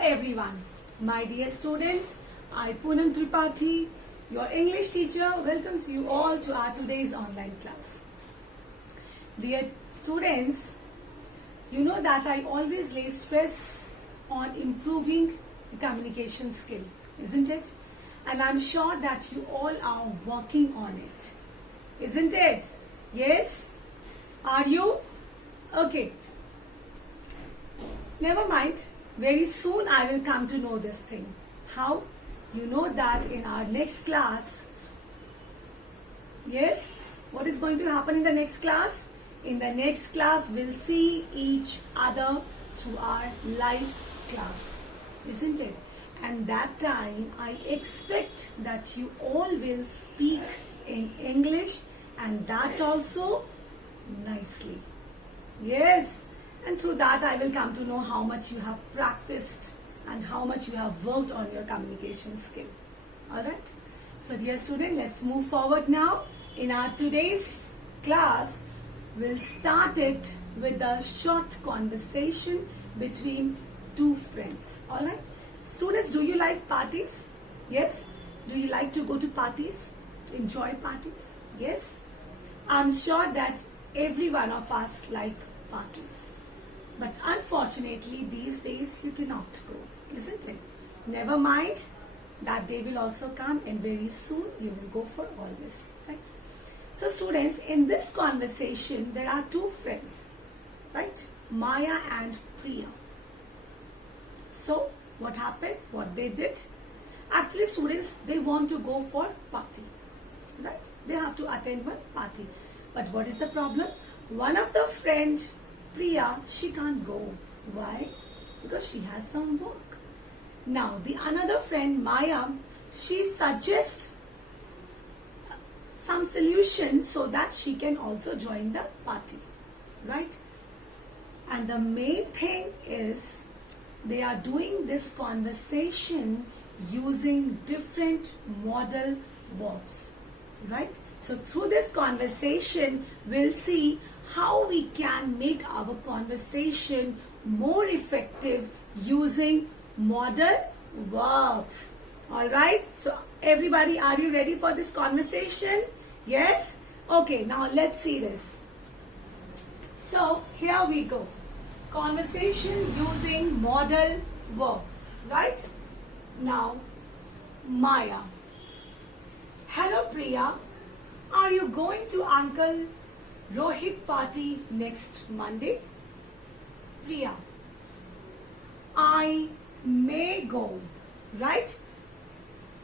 everyone, my dear students. I Poonam Tripathi, your English teacher, welcomes you all to our today's online class. Dear students, you know that I always lay stress on improving the communication skill, isn't it? And I'm sure that you all are working on it, isn't it? Yes? Are you? Okay. Never mind. Very soon I will come to know this thing. How? You know that in our next class, yes, what is going to happen in the next class? In the next class, we'll see each other through our live class, isn't it? And that time, I expect that you all will speak in English, and that also nicely. Yes. And through that, I will come to know how much you have practiced and how much you have worked on your communication skill. Alright? So dear student, let's move forward now. In our today's class, we'll start it with a short conversation between two friends. Alright? Students, do you like parties? Yes? Do you like to go to parties? Enjoy parties? Yes? I'm sure that every one of us like parties. But unfortunately, these days you cannot go, isn't it? Never mind, that day will also come and very soon you will go for all this, right? So students, in this conversation, there are two friends, right? Maya and Priya. So, what happened? What they did? Actually, students, they want to go for party, right? They have to attend one party. But what is the problem? One of the friends, Priya, she can't go. Why? Because she has some work. Now, the another friend, Maya, she suggests some solution so that she can also join the party. Right? And the main thing is they are doing this conversation using different modal verbs. Right? So, through this conversation, we'll see how we can make our conversation more effective using modal verbs. Alright, so everybody, are you ready for this conversation? Yes? Okay, now let's see this. So, here we go. Conversation using modal verbs. Right? Now, Maya. Hello Priya, are you going to Uncle Rohit party next Monday? Priya, I may go, right?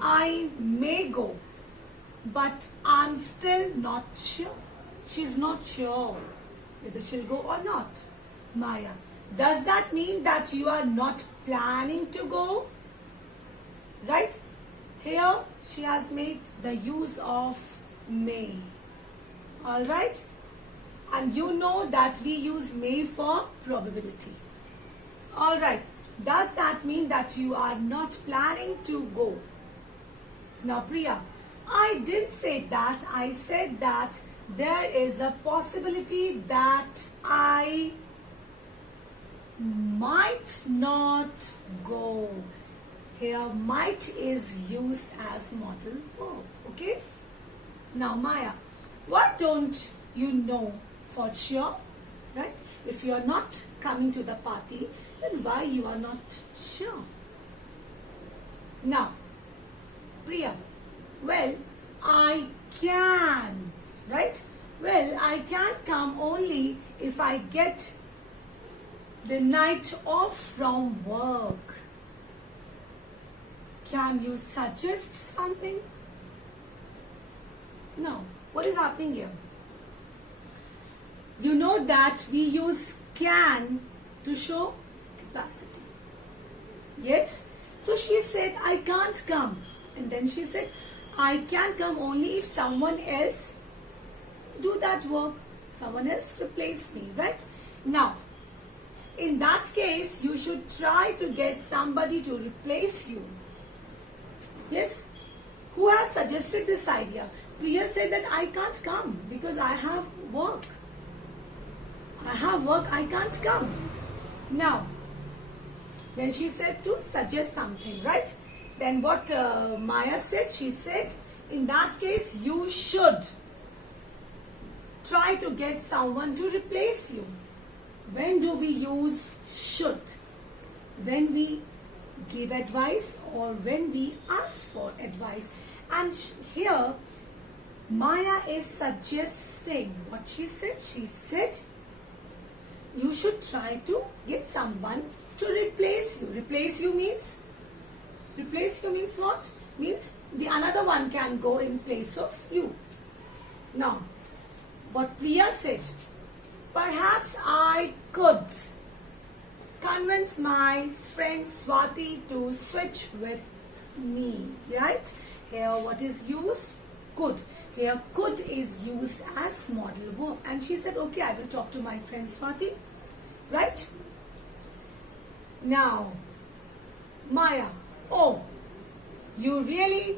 I may go, but I'm still not sure. She's not sure whether she'll go or not. Maya, does that mean that you are not planning to go? Right? Here she has made the use of may. Alright? And you know that we use may for probability. Alright. Does that mean that you are not planning to go? Now Priya, I didn't say that. I said that there is a possibility that I might not go. Here might is used as modal verb. Okay? Now Maya, why don't you know for sure, right? If you are not coming to the party, then why you are not sure? Now, Priya, well, I can, right? Well, I can come only if I get the night off from work. Can you suggest something? No. What is happening here? You know that we use can to show capacity. Yes? So she said, I can't come. And then she said, I can come only if someone else do that work. Someone else replace me, right? Now, in that case, you should try to get somebody to replace you. Yes? Who has suggested this idea? Priya said that I can't come because I have work. I have work, I can't come. Now, Then she said to suggest something, right? Then what Maya said, she said, in that case, you should try to get someone to replace you. When do we use should? When we give advice or when we ask for advice. And here, Maya is suggesting what she said. She said, you should try to get someone to replace you. Replace you means what? Means the another one can go in place of you. Now, what Priya said, perhaps I could convince my friend Swati to switch with me, right? Here what is used? Could. Here could is used as modal verb. And she said, okay, I will talk to my friend Swati, right? Now, Maya, oh, you really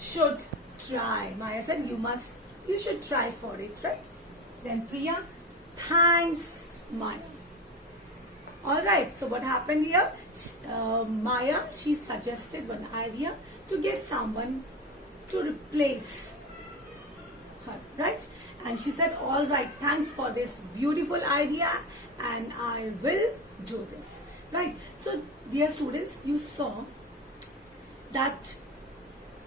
should try. Maya said, you should try for it, right? Then Priya, thanks, Maya. Alright, so what happened here? Maya, she suggested one idea to get someone to replace her, right? And she said, alright, thanks for this beautiful idea and I will do this, right? So, dear students, you saw that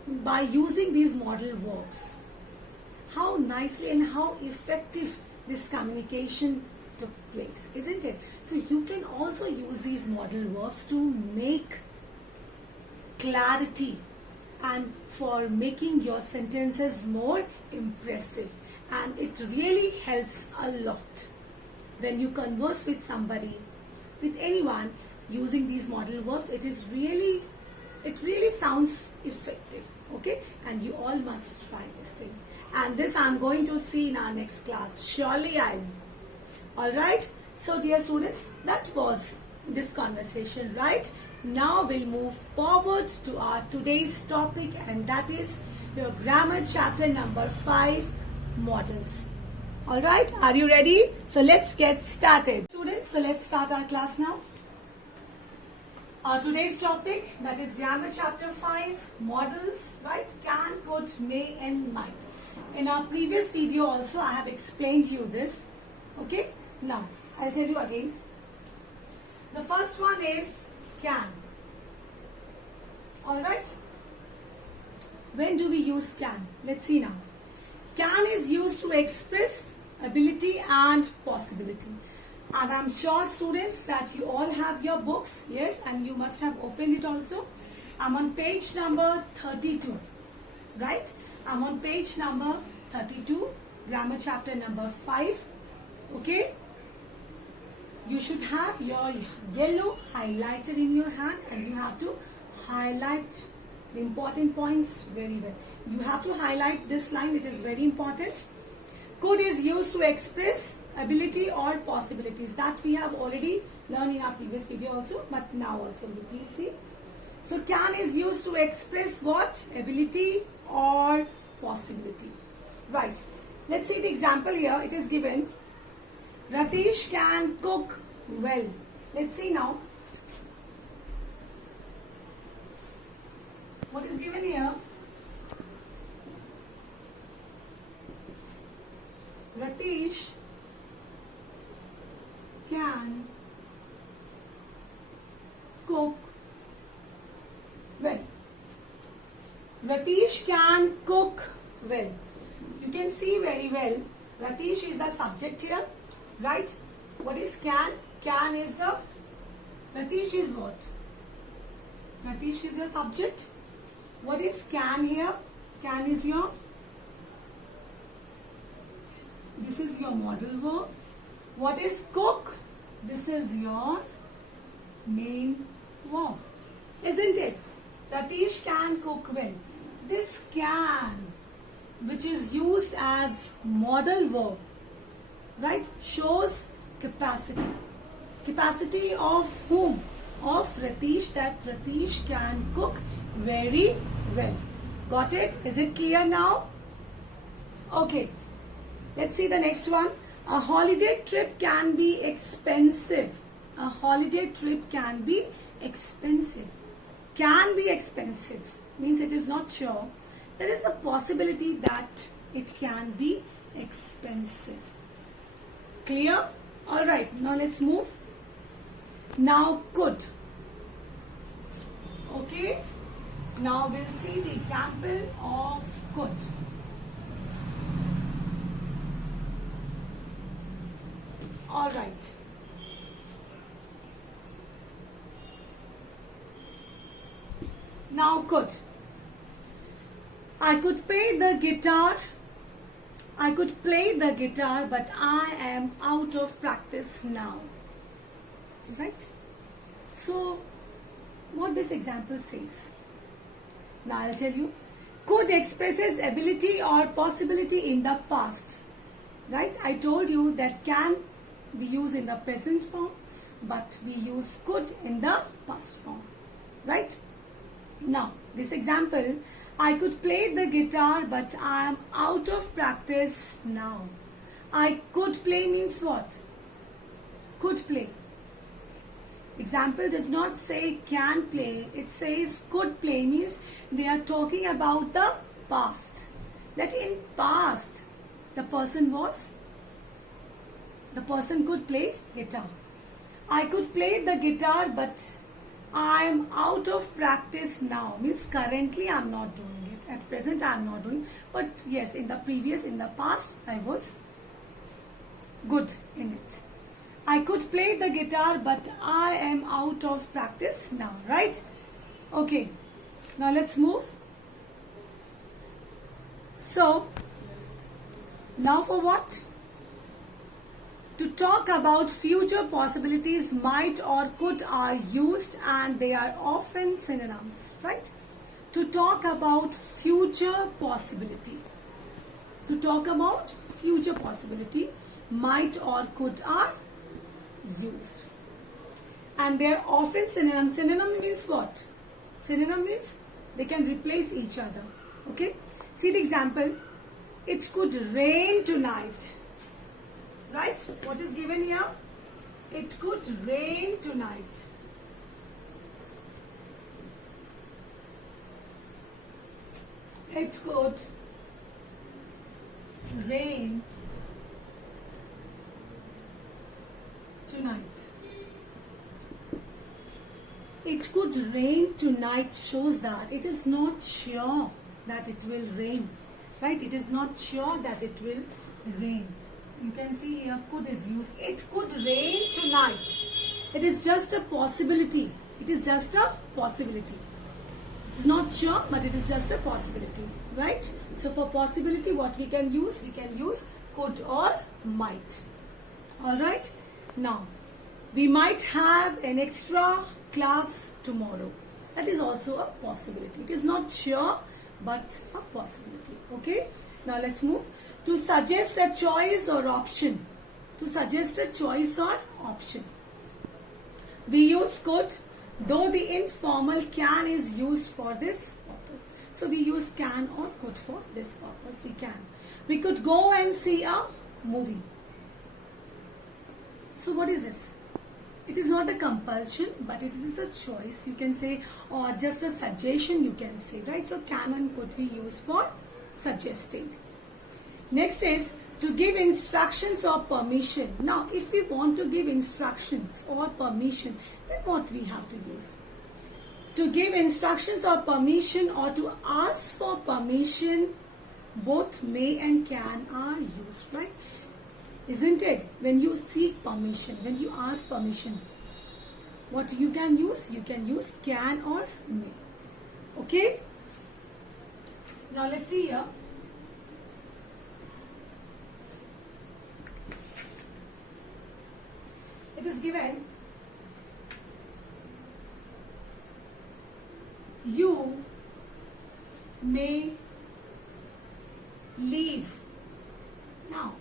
by using these modal verbs, how nicely and how effective this communication took place, isn't it? So you can also use these modal verbs to make clarity and for making your sentences more impressive. And it really helps a lot when you converse with somebody, with anyone, using these modal verbs. It really sounds effective, okay? And you all must try this thing. And this I'm going to see in our next class. Surely I will. Alright? So dear students, that was this conversation, right? Now we'll move forward to our today's topic, and that is your grammar chapter number 5, models. Alright? Are you ready? So let's get started. Students, so let's start our class now. Today's topic, that is grammar chapter 5, models, right? Can, could, may and might. In our previous video also I have explained you this. Okay? Now, I'll tell you again. The first one is can. Alright? When do we use can? Let's see now. Can is used to express ability and possibility. And I'm sure, students, that you all have your books, yes, and you must have opened it also. I'm on page number 32, right? I'm on page number 32, grammar chapter number 5, okay? You should have your yellow highlighter in your hand and you have to highlight the important points very well. You have to highlight this line, it is very important. Could is used to express ability or possibilities. That we have already learned in our previous video also, but now also you please see. So can is used to express what? Ability or possibility. Right. Let's see the example here. It is given. Ratish can cook well. Let's see now. What is given here? Ratish can cook well. Ratish can cook well. You can see very well. Ratish is the subject here, right? What is can? Can is the. Ratish is what? Ratish is your subject. What is can here? Can is your. This is your modal verb. What is cook? This is your main verb. Isn't it? Ratish can cook well. This can, which is used as modal verb, right, shows capacity. Capacity of whom? Of Ratish, that Ratish can cook very well. Got it? Is it clear now? Okay. Let's see the next one. A holiday trip can be expensive. A holiday trip can be expensive. Can be expensive means it is not sure. There is a possibility that it can be expensive. Clear? Alright, now let's move. Now could. Okay? Now we'll see the example of could. Alright. Now could. I could play the guitar. I could play the guitar, but I am out of practice now. Right? So, what this example says. Now I'll tell you. Could expresses ability or possibility in the past. Right? I told you that can we use in the present form, but we use could in the past form. Right? Now, this example, I could play the guitar, but I am out of practice now. I could play means what? Could play. Example does not say can play. It says could play means they are talking about the past. That in past, the person could play guitar. I could play the guitar, but I am out of practice now. Means currently I am not doing it. At present I am not doing. But yes, in the past I was good in it. I could play the guitar, but I am out of practice now. Right? Okay. Now let's move. So, now for what? To talk about future possibilities, might or could are used and they are often synonyms, right? To talk about future possibility. To talk about future possibility, might or could are used. And they are often synonyms. Synonym means what? Synonym means they can replace each other. Okay? See the example. It could rain tonight. Right? What is given here? It could rain tonight. It could rain tonight. It could rain tonight shows that it is not sure that it will rain. Right? It is not sure that it will rain. You can see here could is used. It could rain tonight. It is just a possibility. It is just a possibility. It's not sure, but it is just a possibility. Right? So for possibility, what we can use? We can use could or might. Alright? Now, we might have an extra class tomorrow. That is also a possibility. It is not sure, but a possibility. Okay? Now let's move. To suggest a choice or option. To suggest a choice or option. We use could, though the informal can is used for this purpose. So we use can or could for this purpose. We can. We could go and see a movie. So what is this? It is not a compulsion, but it is a choice. You can say, or just a suggestion you can say, right? So can and could we use for suggesting. Next is to give instructions or permission. Now, if we want to give instructions or permission, then what we have to use? To give instructions or permission or to ask for permission, both may and can are used, right? Isn't it? When you seek permission, when you ask permission, what you can use? You can use can or may. Okay? Now let's see here. It is given you may leave now.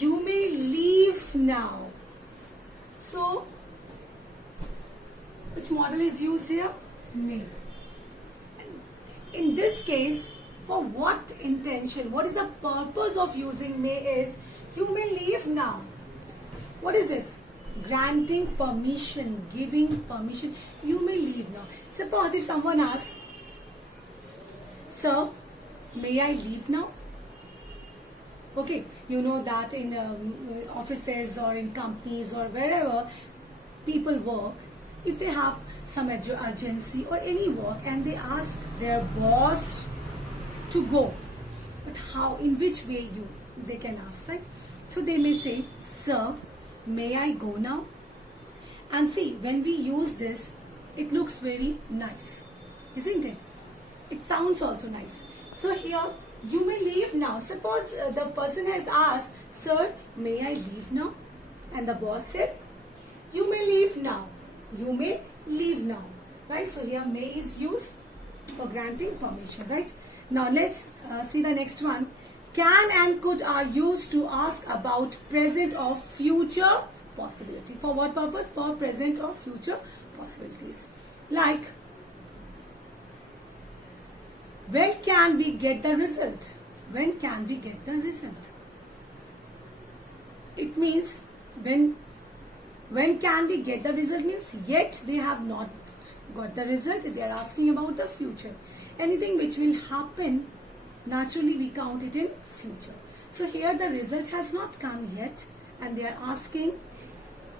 You may leave now. So, which model is used here? May. In this case, for what intention? What is the purpose of using may is, you may leave now. What is this? Granting permission, giving permission. You may leave now. Suppose if someone asks, sir, may I leave now? Okay, you know that in offices or in companies or wherever people work, if they have some urgency or any work and they ask their boss to go, but how, in which way they can ask, right? So they may say, sir, may I go now? And see, when we use this, it looks very nice, isn't it? It sounds also nice. So here, you may leave now. Suppose the person has asked, sir, may I leave now? And the boss said, you may leave now. You may leave now. Right? So here, may is used for granting permission. Right? Now, let's see the next one. Can and could are used to ask about present or future possibility. For what purpose? For present or future possibilities. Like, when can we get the result? When can we get the result? It means when can we get the result means yet they have not got the result. They are asking about the future. Anything which will happen, naturally we count it in future. So here the result has not come yet and they are asking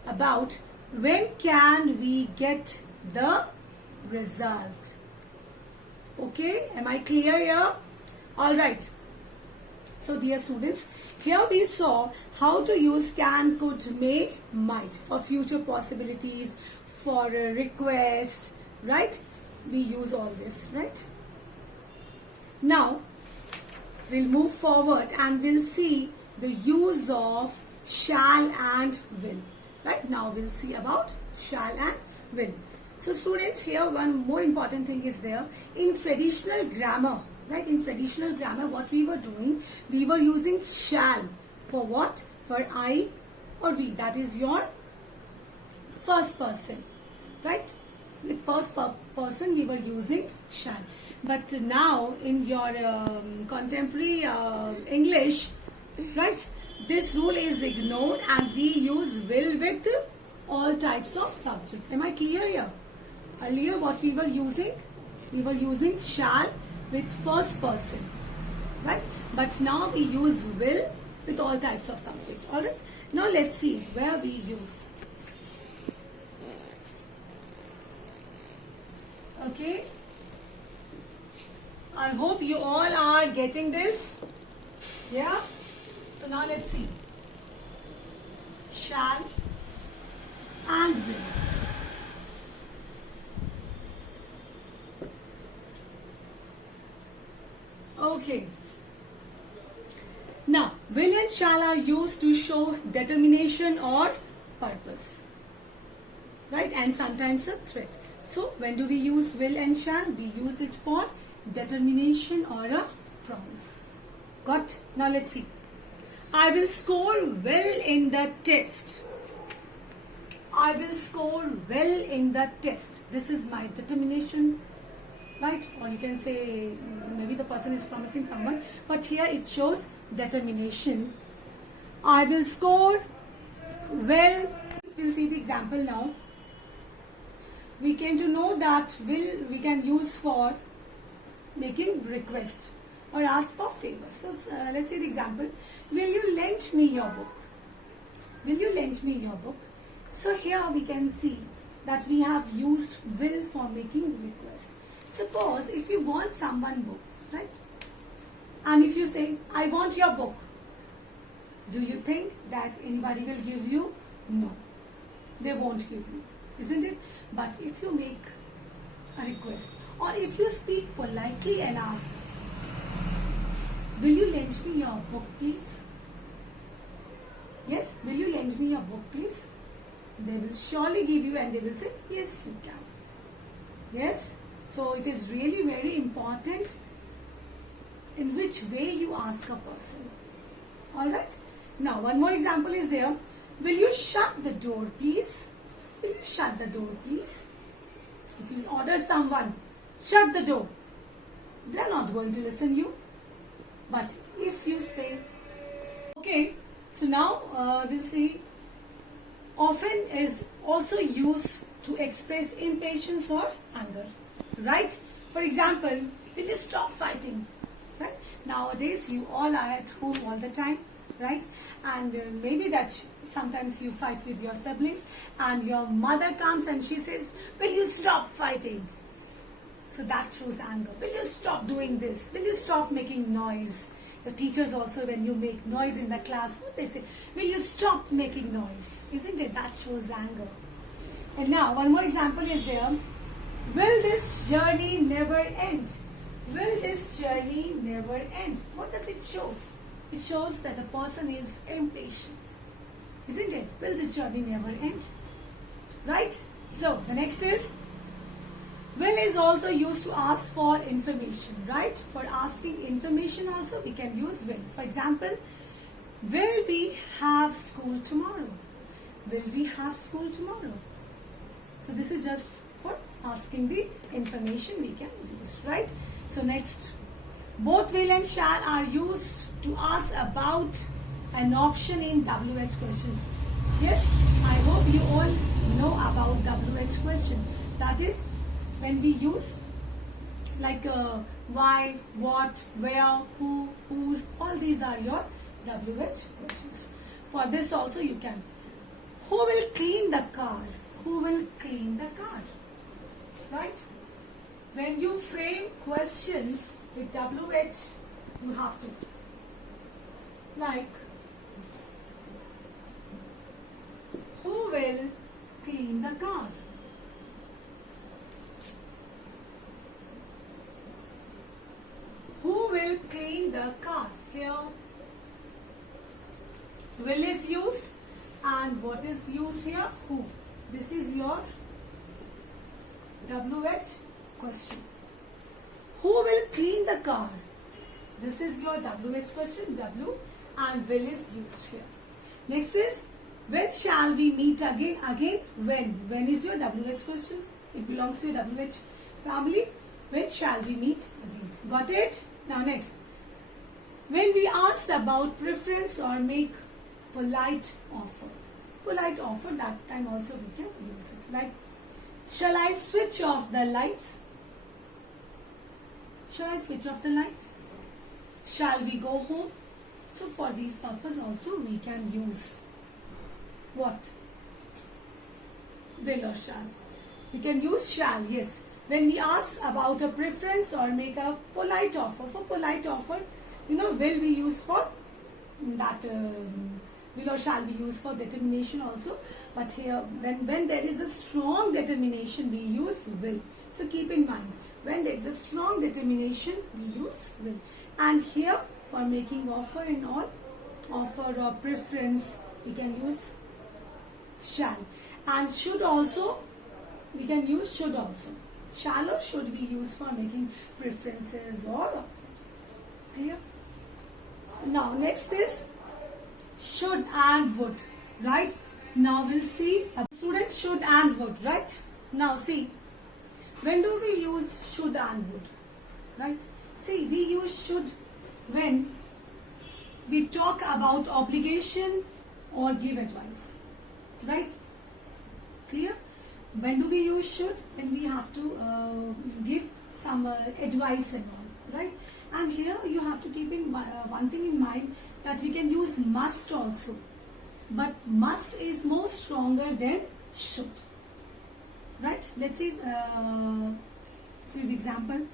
about when can we get the result. Okay, am I clear here? Alright. So dear students, here we saw how to use can, could, may, might for future possibilities, for a request, right? We use all this, right? Now, we'll move forward and we'll see the use of shall and will. Right? Now we'll see about shall and will. So students, here one more important thing is there. In traditional grammar, right? In traditional grammar, what we were doing, we were using shall for what? For I or we. That is your first person, right? With first person, we were using shall. But now in your contemporary English, right? This rule is ignored and we use will with all types of subject. Am I clear here? Earlier what we were using? We were using shall with first person, right? But now we use will with all types of subject. Alright? Now let's see where we use. Okay? I hope you all are getting this. Yeah? So now let's see. Shall and will. Okay. Now, will and shall are used to show determination or purpose. Right? And sometimes a threat. So, when do we use will and shall? We use it for determination or a promise. Got? Now let's see. I will score well in the test. I will score well in the test. This is my determination, right? Or you can say maybe the person is promising someone, but here it shows determination. I will score well. We'll see the example now. We came to know that will we can use for making request or ask for favors. So let's see the example. Will you lend me your book? Will you lend me your book? So here we can see that we have used will for making request. Suppose if you want someone books, right? And if you say, I want your book, do you think that anybody will give you? No. They won't give you, isn't it? But if you make a request or if you speak politely and ask, will you lend me your book please? Yes, will you lend me your book please? They will surely give you and they will say, yes, you can. Yes? So it is really very important in which way you ask a person. Alright? Now, one more example is there. Will you shut the door please? Will you shut the door please? If you order someone, shut the door, they are not going to listen you. But if you say, okay, so now we'll see often is also used to express impatience or anger, right? For example, will you stop fighting? Right? Nowadays, you all are at home all the time, right? And maybe that sometimes you fight with your siblings, and your mother comes and she says, will you stop fighting? So that shows anger. Will you stop doing this? Will you stop making noise? The teachers also, when you make noise in the class, what they say, will you stop making noise? Isn't it? That shows anger. And now, one more example is there. Will this journey never end? Will this journey never end? What does it show? It shows that a person is impatient. Isn't it? Will this journey never end? Right? So, the next is, will is also used to ask for information, right? For asking information also we can use will. For example, will we have school tomorrow? Will we have school tomorrow? So this is just for asking the information we can use, right? So next, both will and shall are used to ask about an option in WH questions. Yes, I hope you all know about WH question. That is, when we use like why, what, where, who, whose, all these are your WH questions. For this also you can. Who will clean the car? Who will clean the car? Right? When you frame questions with WH, you have to. Like, who will clean the car? Who will clean the car? Here, will is used, and what is used here? Who. This is your WH question. Who will clean the car? This is your WH question, W, and will is used here. Next is, when shall we meet again? Again, when. When is your WH question? It belongs to your WH family. When shall we meet again? Got it? Now next. When we asked about preference or make polite offer. Polite offer, that time also we can use it. Like, shall I switch off the lights? Shall I switch off the lights? Shall we go home? So for these purpose also we can use what? Will or shall. We can use shall, yes. When we ask about a preference or make a polite offer. For polite offer, will we use for that, will or shall we use for determination also. But here, when there is a strong determination, we use will. So keep in mind, when there is a strong determination, we use will. And here, for making offer and all, offer or preference, we can use shall. And should also, we can use should also. Shall or should we use for making preferences or offers. Clear? Now, next is should and would, right? Now we'll see students should and would, right? Now see, when do we use should and would, right? See, we use should when we talk about obligation or give advice, right? Clear? When do we use should? When we have to give some advice and all, right? And here you have to keep in one thing in mind, that we can use must also. But must is more stronger than should, right? Let's see, here's example.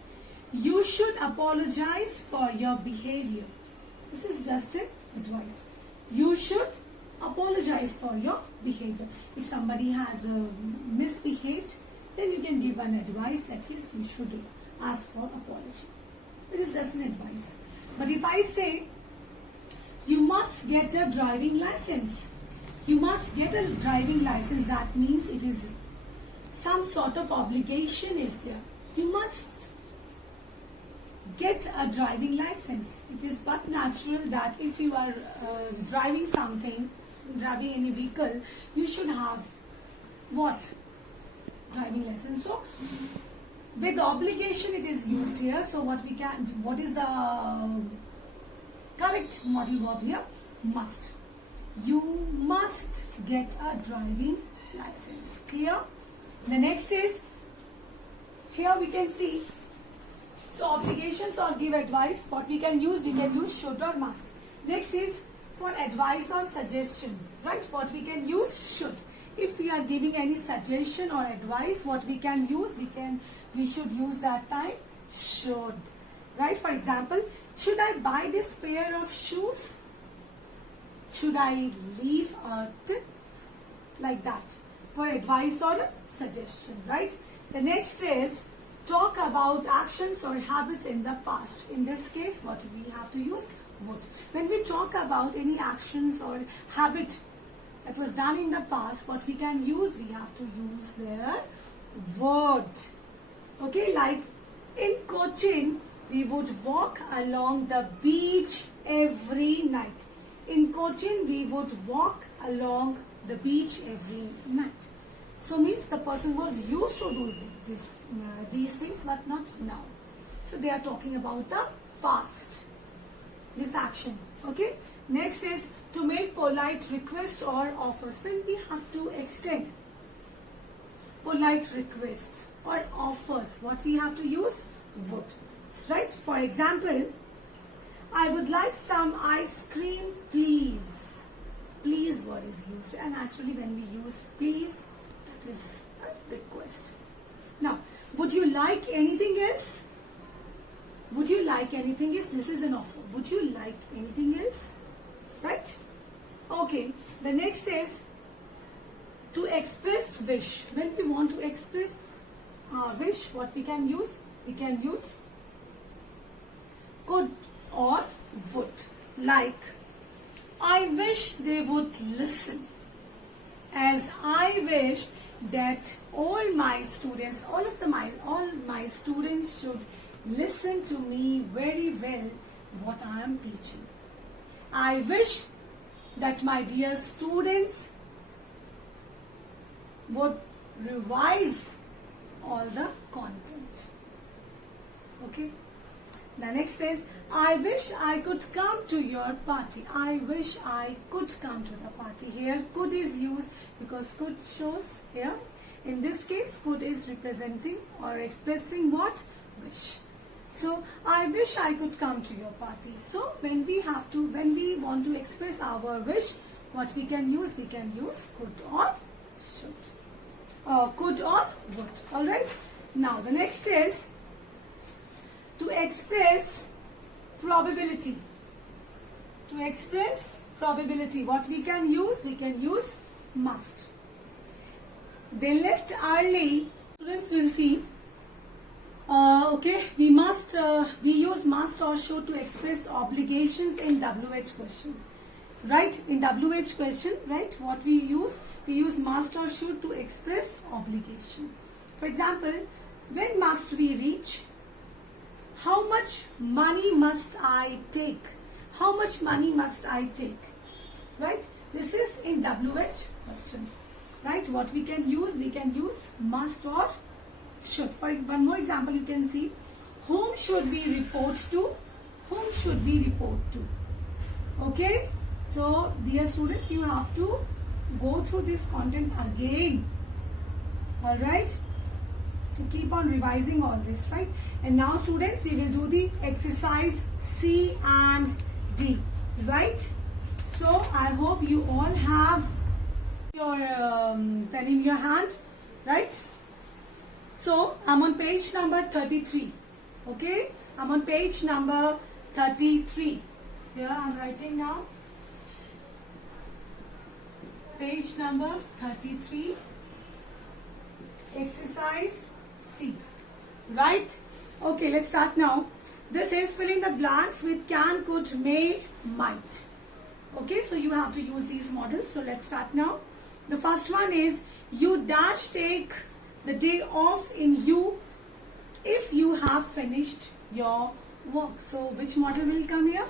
You should apologize for your behavior. This is just an advice. You should apologize for your behavior. If somebody has misbehaved, then you can give an advice that yes, you should ask for apology. It is just an advice. But if I say, you must get a driving license. You must get a driving license, that means it is some sort of obligation is there. You must get a driving license. It is but natural that if you are driving something, driving any vehicle, you should have what? Driving license. So with obligation it is used here. So what is the correct modal verb here? Must. you must get a driving license. Clear? The next is, here we can see, so obligations or give advice, what we can use should or must. Next is for advice or suggestion, right? What we can use, should. If we are giving any suggestion or advice, what we can use, we should use that time should, right? For example, should I buy this pair of shoes? Should I leave a tip? Like that, for advice or suggestion, right? The next is talk about actions or habits in the past. In this case, what we have to use, would. When we talk about any actions or habit that was done in the past, what we can use, we have to use their would. Okay, like in Cochin, we would walk along the beach every night. In Cochin, we would walk along the beach every night. So means the person was used to do these things, but not now. So they are talking about the past, this action. Okay. Next is to make polite requests or offers. When we have to extend polite request or offers, what we have to use, would. Right? For example, I would like some ice cream, please. Please word is used, and actually when we use please, that is a request. Now, would you like anything else? Would you like anything else? This is an offer. Would you like anything else? Right? Okay. The next is to express wish. When we want to express our wish, what we can use? We can use could or would. Like, I wish they would listen, as I wish that all my students should listen to me very well what I am teaching. I wish that my dear students would revise all the content. Okay. The next is, I wish I could come to your party. I wish I could come to the party. Here could is used because could shows here. In this case, could is representing or expressing what? Wish. So, I wish I could come to your party. So, when we want to express our wish, what we can use could or should. Could or would. Alright. Now, the next is to express probability. To express probability, what we can use must. They left early. Students will see. Okay, we use must or should to express obligations in WH question. Right? In WH question, right? What we use must or should to express obligation. For example, when must we reach? How much money must I take? How much money must I take? Right? This is in WH question. Right? What we can use must or should. For one more example, you can see, whom should we report to? Whom should we report to? Okay? So, dear students, you have to go through this content again. Alright? So, keep on revising all this, right? And now, students, we will do the exercise C and D. Right? So, I hope you all have your pen in your hand. Right? So, I'm on page number 33. Okay? I'm on page number 33. Here, I'm writing now. Page number 33. Exercise C. Right? Okay, let's start now. This is fill in the blanks with can, could, may, might. Okay, so you have to use these models. So, let's start now. The first one is, you dash take the day off in you if you have finished your work. So, which model will come here?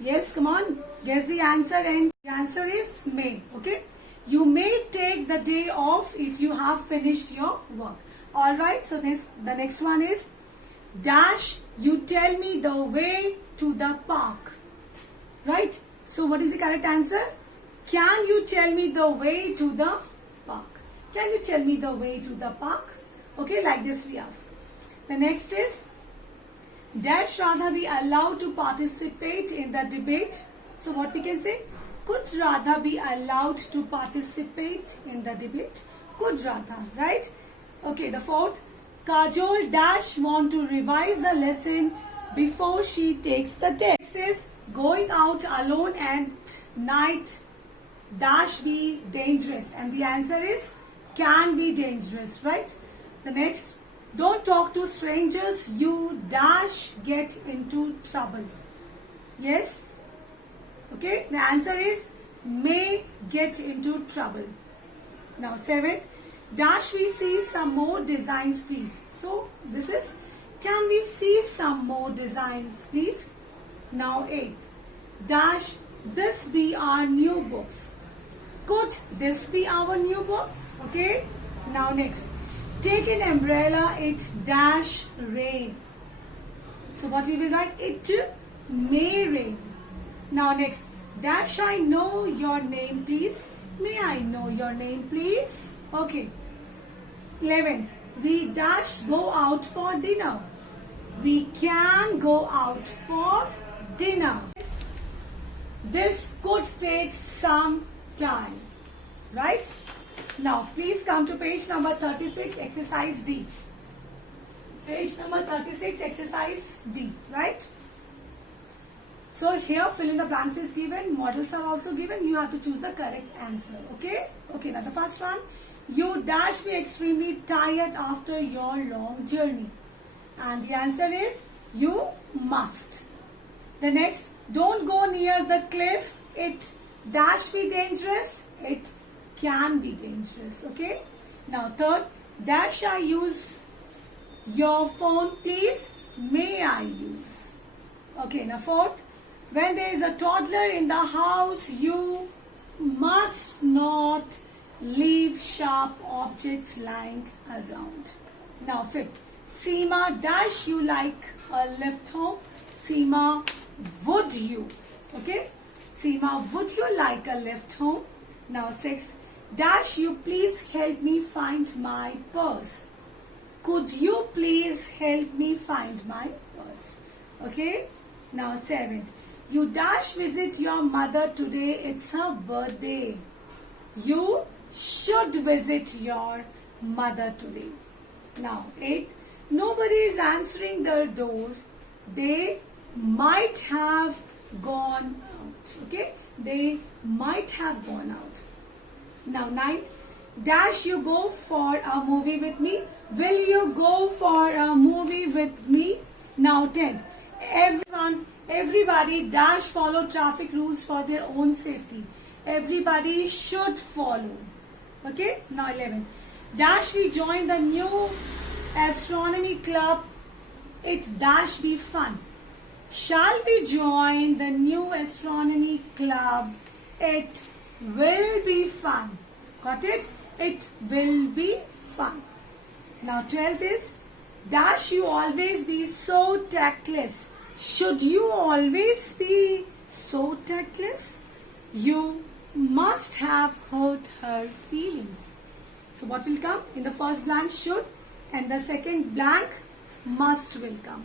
Yes, come on. Guess the answer, and the answer is may. Okay. You may take the day off if you have finished your work. Alright. So, the next one is dash you tell me the way to the park. Right. So, what is the correct answer? Can you tell me the way to the park? Can you tell me the way to the park? Okay, like this we ask. The next is, dash Radha be allowed to participate in the debate? So what we can say? Could Radha be allowed to participate in the debate? Could Radha, right? Okay, the fourth, Kajol dash want to revise the lesson before she takes the test. Next is, going out alone at night dash be dangerous? And the answer is can be dangerous, right? The next, don't talk to strangers, you dash get into trouble. Yes? Okay, the answer is may get into trouble. Now seventh, dash we see some more designs please? So this is, can we see some more designs please? Now eighth, dash this be our new books? Could this be our new books? Okay, now next, take an umbrella, it dash rain. So what we will write? It may rain. Now next, dash I know your name please? May I know your name please? Okay. 11th, we dash go out for dinner. We can go out for dinner. This could take some time, right? Now please come to page number 36, exercise D. Page number 36, exercise D, right? So here fill in the blanks is given, models are also given, you have to choose the correct answer, okay? Okay, now the first one, you dash be extremely tired after your long journey. And the answer is you must. The next, don't go near the cliff, it dash be dangerous, it can be dangerous, okay? Now third, dash I use your phone please? May I use? Okay, now fourth, when there is a toddler in the house, you must not leave sharp objects lying around. Now fifth, Seema, dash you like a lift home? Seema, would you? Okay? Seema, would you like a lift home? Now sixth, dash you please help me find my purse? Could you please help me find my purse? Okay? Now seventh, you dash visit your mother today, it's her birthday. You should visit your mother today. Now eighth, nobody is answering the door. They might have gone out. Okay? They might have gone out. Now ninth, dash you go for a movie with me? Will you go for a movie with me? Now 10th, everybody dash follow traffic rules for their own safety. Everybody should follow. Okay? Now 11th, dash we join the new astronomy club. It dash be fun. Shall we join the new astronomy club? It will be fun. Got it? It will be fun. Now 12th is, dash you always be so tactless? Should you always be so tactless? You must have hurt her feelings. So what will come? In the first blank should, and the second blank must will come.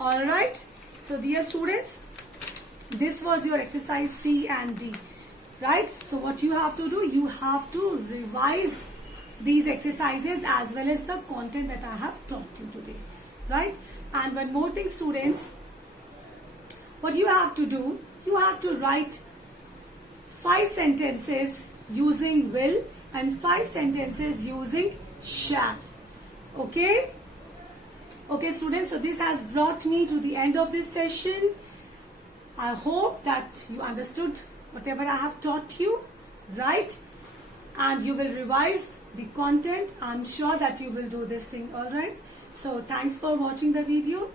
Alright. So dear students, this was your exercise C and D. Right? So what you have to do, you have to revise these exercises as well as the content that I have taught you today. Right? And one more thing, students, what you have to do, you have to write 5 sentences using will and 5 sentences using shall. Okay? Okay, students, so this has brought me to the end of this session. I hope that you understood whatever I have taught you, right? And you will revise the content. I'm sure that you will do this thing, all right? So thanks for watching the video.